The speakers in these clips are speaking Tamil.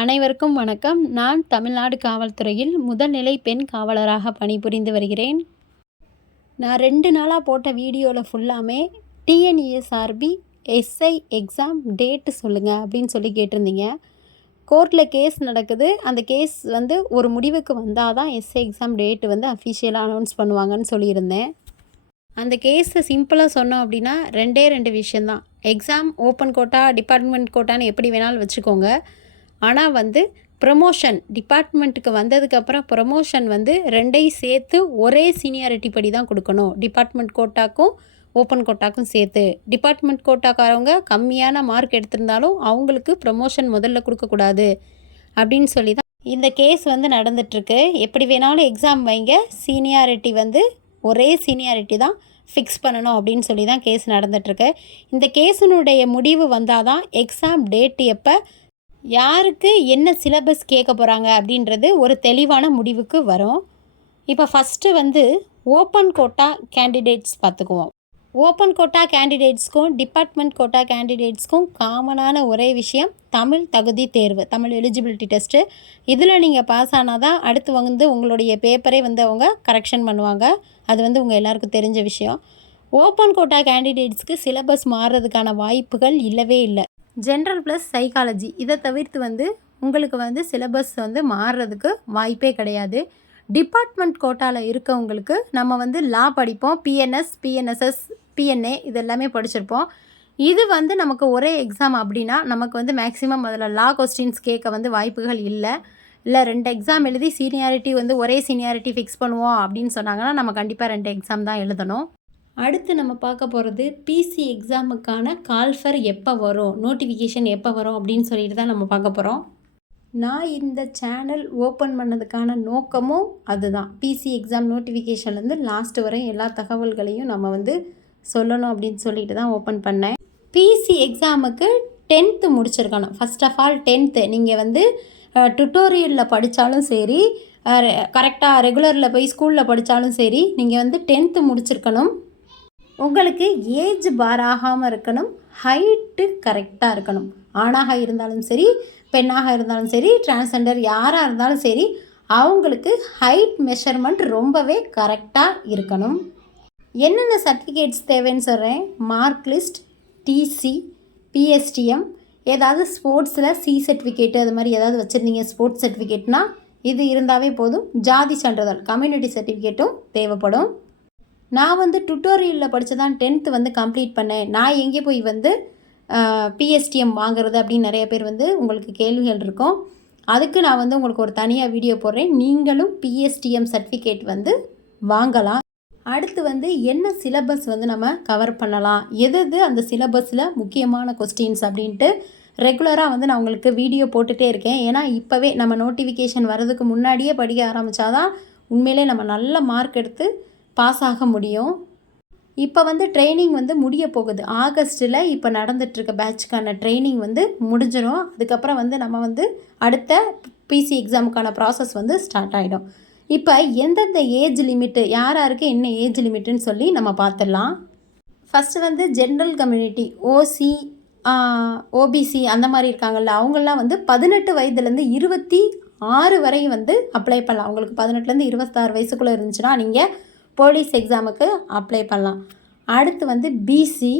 அனைவருக்கும் வணக்கம். நான் தமிழ்நாடு காவல்துறையில் முதல்நிலை பெண் காவலராக பணிபுரிந்து வருகிறேன். நான் ரெண்டு நாளாக போட்ட வீடியோவில் ஃபுல்லாமே டிஎன்இஎஸ்ஆர்பி எஸ்ஐ எக்ஸாம் டேட்டு சொல்லுங்கள் அப்படின்னு சொல்லி கேட்டிருந்தீங்க. கோர்ட்டில் கேஸ் நடக்குது. அந்த கேஸ் வந்து ஒரு முடிவுக்கு வந்தால் தான் எஸ்ஐ எக்ஸாம் டேட்டு வந்து அஃபிஷியலாக அனௌன்ஸ் பண்ணுவாங்கன்னு சொல்லியிருந்தேன். அந்த கேஸை சிம்பிளாக சொன்னோம் அப்படின்னா ரெண்டே ரெண்டு விஷயந்தான் எக்ஸாம் ஓப்பன் கோட்டா டிபார்ட்மெண்ட் கோட்டான்னு எப்படி வேணாலும் வச்சுக்கோங்க. ஆனால் வந்து ப்ரமோஷன் டிபார்ட்மெண்ட்டுக்கு வந்ததுக்கப்புறம் ப்ரமோஷன் வந்து ரெண்டையும் சேர்த்து ஒரே சீனியாரிட்டி படி தான் கொடுக்கணும். டிபார்ட்மெண்ட் கோட்டாக்கும் ஓப்பன் கோட்டாக்கும் சேர்த்து. டிபார்ட்மெண்ட் கோட்டாக்காரவங்க கம்மியான மார்க் எடுத்திருந்தாலும் அவங்களுக்கு ப்ரமோஷன் முதல்ல கொடுக்கக்கூடாது அப்படின்னு சொல்லி தான் இந்த கேஸ் வந்து நடந்துட்டுருக்கு. எப்படி வேணாலும் எக்ஸாம் வைங்க. சீனியாரிட்டி வந்து ஒரே சீனியாரிட்டி தான் ஃபிக்ஸ் பண்ணணும் அப்படின்னு சொல்லி தான் கேஸ் நடந்துட்டுருக்கு. இந்த கேஸினுடைய முடிவு வந்தால் தான் எக்ஸாம் டேட் எப்போ யாருக்கு என்ன சிலபஸ் கேட்க போகிறாங்க அப்படின்றது ஒரு தெளிவான முடிவுக்கு வரும். இப்போ ஃபஸ்ட்டு வந்து ஓப்பன் கோட்டா கேண்டிடேட்ஸ் பார்த்துக்குவோம். ஓப்பன் கோட்டா கேண்டிடேட்ஸ்க்கும் டிபார்ட்மெண்ட் கோட்டா கேண்டிடேட்ஸ்க்கும் காமனான ஒரே விஷயம் தமிழ் தகுதி தேர்வு தமிழ் எலிஜிபிலிட்டி டெஸ்ட்டு இதில் நீங்கள் பாஸ் ஆனால் தான் அடுத்து வந்து உங்களுடைய பேப்பரே வந்து அவங்க கரெக்ஷன் பண்ணுவாங்க. அது வந்து உங்கள் எல்லாருக்கும் தெரிஞ்ச விஷயம். ஓப்பன் கோட்டா கேண்டிடேட்ஸ்க்கு சிலபஸ் மாறுறதுக்கான வாய்ப்புகள் இல்லவே இல்லை. ஜென்ரல் ப்ளஸ் சைக்காலஜி இதை தவிர்த்து வந்து உங்களுக்கு வந்து சிலபஸ் வந்து மாறுறதுக்கு வாய்ப்பே கிடையாது. டிபார்ட்மெண்ட் கோட்டாவில் இருக்கவங்களுக்கு நம்ம வந்து லா படிப்போம். பிஎன்எஸ் பிஎன்எஸ்எஸ் பிஎன்ஏ இது எல்லாமே படிச்சிருப்போம். இது வந்து நமக்கு ஒரே எக்ஸாம் அப்படின்னா நமக்கு வந்து மேக்ஸிமம் அதில் லா கொஸ்டின்ஸ் கேட்க வந்து வாய்ப்புகள் இல்லை. இல்லை ரெண்டு எக்ஸாம் எழுதி சீனியாரிட்டி வந்து ஒரே சீனியாரிட்டி ஃபிக்ஸ் பண்ணுவோம் அப்படின்னு சொன்னாங்கன்னா நம்ம கண்டிப்பாக ரெண்டு எக்ஸாம் தான் எழுதணும். அடுத்து நம்ம பார்க்க போகிறது பிசி எக்ஸாமுக்கான கால்ஃபர் எப்போ வரும்? நோட்டிஃபிகேஷன் எப்போ வரும்? அப்படின்னு சொல்லிட்டு தான் நம்ம பார்க்க போகிறோம் நான் இந்த சேனல் ஓப்பன் பண்ணதுக்கான நோக்கமும் அதுதான். பிசி எக்ஸாம் நோட்டிஃபிகேஷன்லேருந்து லாஸ்ட் வரையும் எல்லா தகவல்களையும் நம்ம வந்து சொல்லணும் அப்படின்னு சொல்லிட்டு தான் ஓப்பன் பண்ணேன். பிசி எக்ஸாமுக்கு டென்த்து முடிச்சிருக்கணும். ஃபஸ்ட் ஆஃப் ஆல் டென்த்து நீங்கள் வந்து டுட்டோரியலில் படித்தாலும் சரி கரெக்டாக ரெகுலரில் போய் ஸ்கூலில் படித்தாலும் சரி நீங்கள் வந்து டென்த்து முடிச்சிருக்கணும். உங்களுக்கு ஏஜ் பார் ஆகாமல் இருக்கணும் ஹைட்டு கரெக்டாக இருக்கணும். ஆணாக இருந்தாலும் சரி பெண்ணாக இருந்தாலும் சரி டிரான்ஸெண்டர் யாராக இருந்தாலும் சரி அவங்களுக்கு ஹைட் மெஷர்மெண்ட் ரொம்பவே கரெக்டாக இருக்கணும். என்னென்ன சர்டிஃபிகேட்ஸ் தேவைன்னு சொல்கிறேன் மார்க் லிஸ்ட் டிசி பிஎஸ்டிஎம் ஏதாவது ஸ்போர்ட்ஸில் சி சர்டிஃபிகேட்டு அது மாதிரி ஏதாவது வச்சுருந்தீங்க ஸ்போர்ட்ஸ் சர்டிஃபிகேட்னால் இது இருந்தாவே போதும். ஜாதி சான்றிதழ் கம்யூனிட்டி சர்டிஃபிகேட்டும் தேவைப்படும். நான் வந்து டுட்டோரியலில் படித்து தான் டென்த்து வந்து கம்ப்ளீட் பண்ணேன். நான் எங்கே போய் வந்து பிஎஸ்டிஎம் வாங்குறது அப்படின்னு நிறைய பேர் வந்து உங்களுக்கு கேள்விகள் இருக்கும். அதுக்கு நான் வந்து உங்களுக்கு ஒரு தனியாக வீடியோ போடுறேன். நீங்களும் பிஎஸ்டிஎம் சர்டிஃபிகேட் வந்து வாங்கலாம். அடுத்து வந்து என்ன சிலபஸ் வந்து நம்ம கவர் பண்ணலாம்? எது எது அந்த சிலபஸில் முக்கியமான கொஸ்டின்ஸ் அப்படின்ட்டு ரெகுலராக வந்து நான் உங்களுக்கு வீடியோ போட்டுகிட்டே இருக்கேன். ஏன்னா இப்போவே நம்ம நோட்டிஃபிகேஷன் வர்றதுக்கு முன்னாடியே படிக்க ஆரம்பித்தாதான் உண்மையிலே நம்ம நல்ல மார்க் எடுத்து பாஸ் ஆக முடியும். இப்போ வந்து ட்ரைனிங் வந்து முடிய போகுது. ஆகஸ்ட்டில் இப்போ நடந்துகிட்ருக்க பேட்ச்க்கான ட்ரைனிங் வந்து முடிஞ்சிடும் அதுக்கப்புறம் வந்து நம்ம வந்து அடுத்த பிசி எக்ஸாமுக்கான ப்ராசஸ் வந்து ஸ்டார்ட் ஆகிடும் இப்போ எந்தெந்த ஏஜ் லிமிட்டு யார் யாருக்கு என்ன ஏஜ் லிமிட்டுன்னு சொல்லி நம்ம பார்த்துடலாம் ஃபஸ்ட்டு வந்து ஜென்ரல் கம்யூனிட்டி ஓசி ஓபிசி அந்த மாதிரி இருக்காங்கல்ல அவங்களாம் வந்து பதினெட்டு வயதுலேருந்து இருபத்தி ஆறு வரையும் வந்து அப்ளை பண்ணலாம். அவங்களுக்கு பதினெட்டுலேருந்து இருபத்தாறு வயசுக்குள்ளே இருந்துச்சுன்னா நீங்கள் போலீஸ் எக்ஸாமுக்கு அப்ளை பண்ணலாம். அடுத்து வந்து பிசி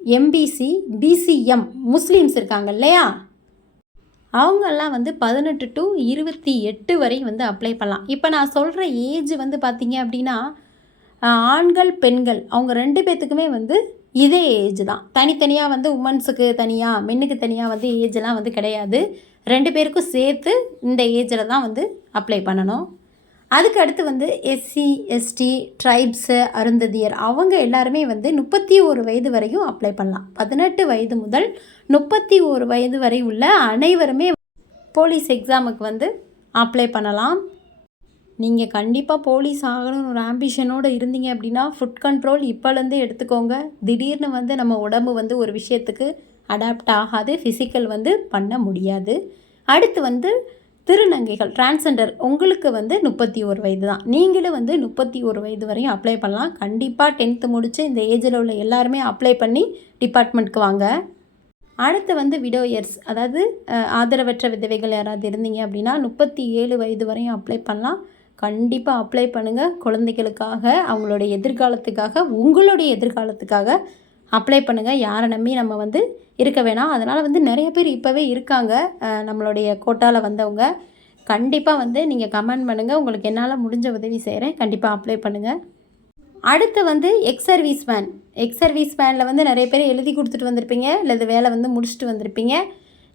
எம்பிசி பிசிஎம் முஸ்லீம்ஸ் இருக்காங்க இல்லையா? அவங்கெல்லாம் வந்து பதினெட்டு டு இருபத்தி எட்டு வரை வந்து அப்ளை பண்ணலாம். இப்போ நான் சொல்கிற ஏஜ் வந்து பார்த்திங்க அப்படின்னா ஆண்கள் பெண்கள் அவங்க ரெண்டு பேர்த்துக்குமே வந்து இதே ஏஜ் தான். தனித்தனியாக வந்து உமன்ஸுக்கு தனியாக மென்னுக்கு தனியாக வந்து ஏஜ்லாம் வந்து கிடையாது. ரெண்டு பேருக்கும் சேர்த்து இந்த ஏஜில் தான் வந்து அப்ளை பண்ணணும். அதுக்கு அடுத்து வந்து எஸ்சி எஸ்டி ட்ரைப்ஸு அருந்ததியர் அவங்க எல்லாருமே வந்து முப்பத்தி ஒரு வயது வரையும் அப்ளை பண்ணலாம். பதினெட்டு வயது முதல் முப்பத்தி ஒரு வயது வரை உள்ள அனைவருமே போலீஸ் எக்ஸாமுக்கு வந்து அப்ளை பண்ணலாம். நீங்கள் கண்டிப்பாக போலீஸ் ஆகணும்னு ஒரு ஆம்பிஷனோடு இருந்தீங்க அப்படின்னா ஃபுட் கண்ட்ரோல் இப்போலேருந்து எடுத்துக்கோங்க. திடீர்னு வந்து நம்ம உடம்பு வந்து ஒரு விஷயத்துக்கு அடாப்ட் ஆகாது ஃபிசிக்கல் வந்து பண்ண முடியாது. அடுத்து வந்து திருநங்கைகள் டிரான்ஸெண்டர் உங்களுக்கு வந்து முப்பத்தி ஒரு வயது தான் நீங்களும் வந்து முப்பத்தி ஒரு வயது வரையும் அப்ளை பண்ணலாம். கண்டிப்பாக டென்த்து முடித்து இந்த ஏஜில் உள்ள எல்லாருமே அப்ளை பண்ணி டிபார்ட்மெண்ட்க்கு வாங்க. அடுத்து வந்து விடோயர்ஸ் அதாவது ஆதரவற்ற விதவைகள் யாராவது இருந்தீங்க அப்படின்னா முப்பத்தி ஏழு வயது வரையும் அப்ளை பண்ணலாம். கண்டிப்பாக அப்ளை பண்ணுங்கள் குழந்தைகளுக்காக அவங்களுடைய எதிர்காலத்துக்காக உங்களுடைய எதிர்காலத்துக்காக அப்ளை பண்ணுங்கள் யாரை நம்பி நம்ம வந்து இருக்க வேணாம். அதனால் வந்து நிறைய பேர் இப்போவே இருக்காங்க. நம்மளுடைய கோட்டாவில் வந்தவங்க. கண்டிப்பாக வந்து நீங்கள் கமெண்ட் பண்ணுங்கள் உங்களுக்கு என்னால் முடிஞ்ச உதவி செய்கிறேன் கண்டிப்பாக அப்ளை பண்ணுங்கள் அடுத்து வந்து ex service man ex service மேனில் வந்து நிறைய பேர் எழுதி கொடுத்துட்டு வந்திருப்பீங்க. இல்லை வேலை வந்து முடிச்சுட்டு வந்திருப்பீங்க.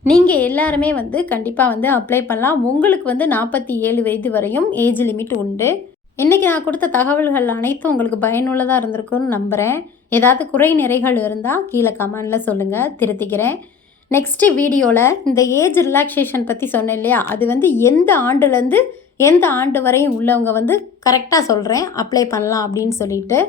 நீங்கள் எல்லாருமே வந்து கண்டிப்பாக வந்து அப்ளை பண்ணலாம். உங்களுக்கு வந்து நாற்பத்தி ஏழு வயது வரையும் ஏஜ் லிமிட் உண்டு. இன்றைக்கி நான் கொடுத்த தகவல்கள் அனைத்தும் உங்களுக்கு பயனுள்ளதாக இருந்திருக்கும்னு நம்புகிறேன் ஏதாவது குறை நிறைகள் இருந்தால் கீழே கமெண்டில் சொல்லுங்கள் திருத்திக்கிறேன். நெக்ஸ்ட்டு வீடியோவில் இந்த ஏஜ் ரிலாக்ஸேஷன் பற்றி சொன்னேன் இல்லையா? அது வந்து எந்த ஆண்டுலேருந்து எந்த ஆண்டு வரையும் உள்ளவங்க வந்து கரெக்டாக சொல்கிறேன் அப்ளை பண்ணலாம் அப்படின்னு சொல்லிட்டு.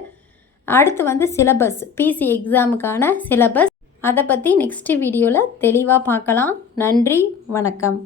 அடுத்து வந்து சிலபஸ் பிசி எக்ஸாமுக்கான சிலபஸ் அதை பற்றி நெக்ஸ்ட் வீடியோவில் தெளிவாக பார்க்கலாம். நன்றி வணக்கம்.